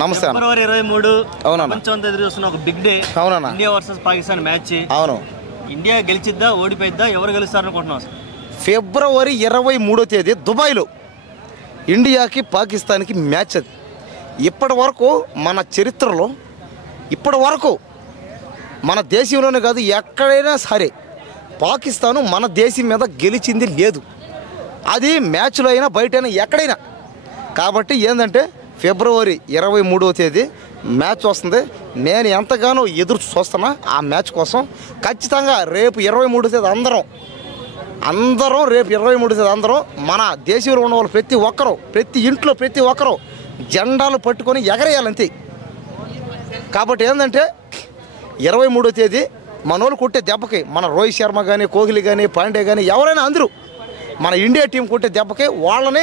నమస్తే అన్న. ఫిబ్రవరి 23 అవునన్నా, ప్రపంచమంతా ఎదురు చూస్తున్న ఒక బిగ్ డే. అవునన్నా, ఇండియా వర్సెస్ పాకిస్తాన్ మ్యాచ్. అవును. ఇండియా గెలిచిద్దా ఓడిపోయిద్దా, ఎవరు గెలుస్తారనుకుంటున్నాం? ఫిబ్రవరి 23వ తేదీ దుబాయ్లో ఇండియాకి పాకిస్తాన్కి మ్యాచ్. అది ఇప్పటి వరకు మన చరిత్రలో, ఇప్పటి వరకు మన దేశంలోనే కాదు ఎక్కడైనా సరే పాకిస్తాను మన దేశం మీద గెలిచింది లేదు. అది మ్యాచ్లో అయినా బయటైనా ఎక్కడైనా. కాబట్టి ఏంటంటే ఫిబ్రవరి 23వ తేదీ మ్యాచ్ వస్తుంది. నేను ఎంతగానో ఎదురు చూస్తున్నా ఆ మ్యాచ్ కోసం. ఖచ్చితంగా రేపు 23వ తేదీ అందరం రేపు 23వ తేదీ అందరం మన దేశంలో ఉన్న వాళ్ళు ప్రతి ఒక్కరూ, ప్రతి ఇంట్లో ప్రతి ఒక్కరూ జెండాలు పట్టుకొని ఎగరేయాలంతే. కాబట్టి ఏంటంటే 23వ తేదీ మనోళ్ళు కొట్టే దెబ్బకి మన రోహిత్ శర్మ కానీ, కోహ్లీ కానీ, పాండే కానీ ఎవరైనా అందరూ మన ఇండియా టీం కొట్టే దెబ్బకి వాళ్ళని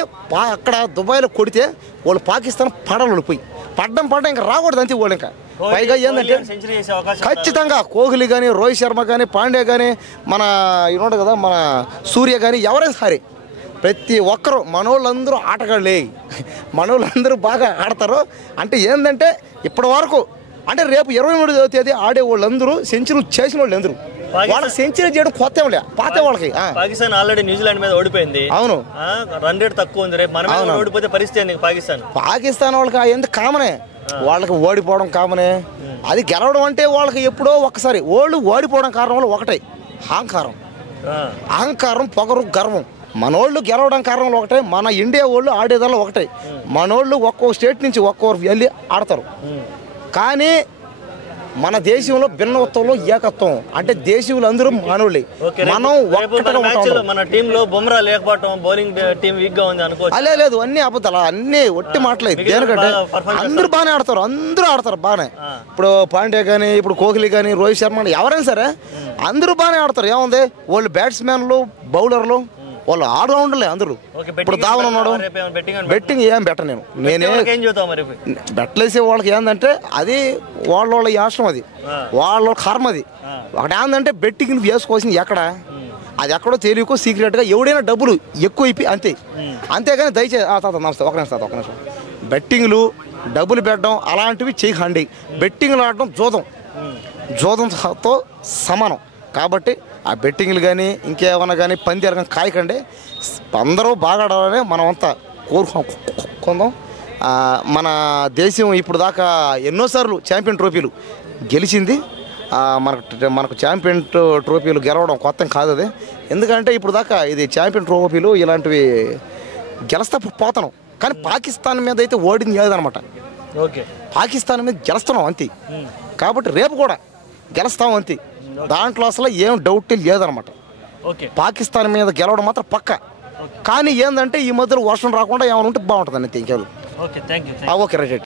అక్కడ దుబాయ్లో కొడితే వాళ్ళు పాకిస్తాన్ పడవలిపోయి పడ్డం ఇంకా రాకూడదు అంతే. వాళ్ళు ఇంకా పైగా ఏంటంటే ఖచ్చితంగా కోహ్లీ కానీ, రోహిత్ శర్మ కానీ, పాండే కానీ, మన ఇన్నాడు కదా మన సూర్య కానీ ఎవరైనా సరే ప్రతి ఒక్కరు మనోళ్ళందరూ ఆటగాళ్ళే, మనోళ్ళందరూ బాగా ఆడతారు. అంటే ఏంటంటే ఇప్పటి వరకు అంటే రేపు 23వ తేదీ ఆడే వాళ్ళందరూ సెంచరీ చేసిన వాళ్ళు అందరూ వాళ్ళకి సెంచరీ చేయడం కొత్త పాత వాళ్ళకి. పాకిస్తాన్ ఆల్రెడీ న్యూజిలాండ్ మీద ఓడిపోయింది. అవును, రన్ రేట్ తక్కువ ఉంది. రేపు మనం ఓడిపోతే పరిస్థితి పాకిస్తాన్ వాళ్ళకి ఎందుకు కామనే, వాళ్ళకి ఓడిపోవడం కామనే. అది గెలవడం అంటే వాళ్ళకి ఎప్పుడో ఒక్కసారి. వాళ్ళు ఓడిపోవడం కారణం వల్ల ఒకటే అహంకారం, పొగరు, గర్వం. మనోళ్ళు గెలవడం కారణంలో ఒకటే, మన ఇండియా వాళ్ళు ఆడేదాల్లో ఒకటే. మనోళ్ళు ఒక్కో స్టేట్ నుంచి ఒక్కొక్కరు వెళ్ళి ఆడతారు. కానీ మన దేశంలో భిన్నత్వంలో ఏకత్వం. అంటే దేశంలో అందరూ మనోళ్ళే, మనం ఒక్కటగా ఉంటాం. మన టీంలో బుమ్రా లేకపోవడం, బౌలింగ్ టీం వీక్ గా ఉంది అనుకోవచ్చు. అలే లేదు, అన్ని అబద్ధాలు, అన్ని ఒట్టి మాటలేదు. దేనికంటే అందరూ బాగానే ఆడతారు, అందరూ ఆడతారు బాగానే. ఇప్పుడు పాండే కానీ, ఇప్పుడు కోహ్లీ కానీ, రోహిత్ శర్మ ఎవరైనా సరే అందరూ బాగానే ఆడతారు. ఏముంది, వాళ్ళు బ్యాట్స్మెన్లు, బౌలర్లు, వాళ్ళు ఆల్రౌండర్లే అందరూ. ఇప్పుడు ధావన్ ఉన్నాడు. బెట్టింగ్ ఏం బెట్ట నేనే బెట్టలేసే వాళ్ళకి ఏంటంటే అది వాళ్ళ యాష్టం, అది వాళ్ళ కర్మ. అది ఒకటి ఏంటంటే బెట్టింగ్ వేసుకోవాల్సింది ఎక్కడ, అది ఎక్కడో తెలియకో సీక్రెట్గా ఎవడైనా డబ్బులు ఎక్కువ అయిపోయి అంతే. అంతేగాని దయచేసి నమస్తే ఒక నిమిషం బెట్టింగ్లు, డబ్బులు పెట్టడం అలాంటివి చేయకండి. బెట్టింగ్లు ఆడటం జోదంతో సమానం. కాబట్టి ఆ బెట్టింగ్లు కానీ ఇంకేమన్నా కానీ పందేలు కానీ కాయకండి. అందరూ బాగా ఆడాలని మనం అంతా కోరుకుందాం. మన దేశం ఇప్పుడు దాకా ఎన్నోసార్లు ఛాంపియన్ ట్రోఫీలు గెలిచింది. మనకు ఛాంపియన్ ట్రోఫీలు గెలవడం కొత్త కాదు అది. ఎందుకంటే ఇప్పుడు దాకా ఇది ఛాంపియన్ ట్రోఫీలు ఇలాంటివి గెలుస్తా పోతాం. కానీ పాకిస్తాన్ మీద అయితే ఓడింది లేదనమాట. పాకిస్తాన్ మీద గెలుస్తున్నాం అంతే. కాబట్టి రేపు కూడా గెలుస్తాం అంతే. దాంట్లో అసలు ఏం డౌట్ లేదనమాట. పాకిస్తాన్ మీద గెలవడం మాత్రం పక్క. కానీ ఏంటంటే ఈ మధ్యలో వర్షం రాకుండా ఏమైనా ఉంటే బాగుంటుంది అంతే. ఇంకేం ఓకే రైట్.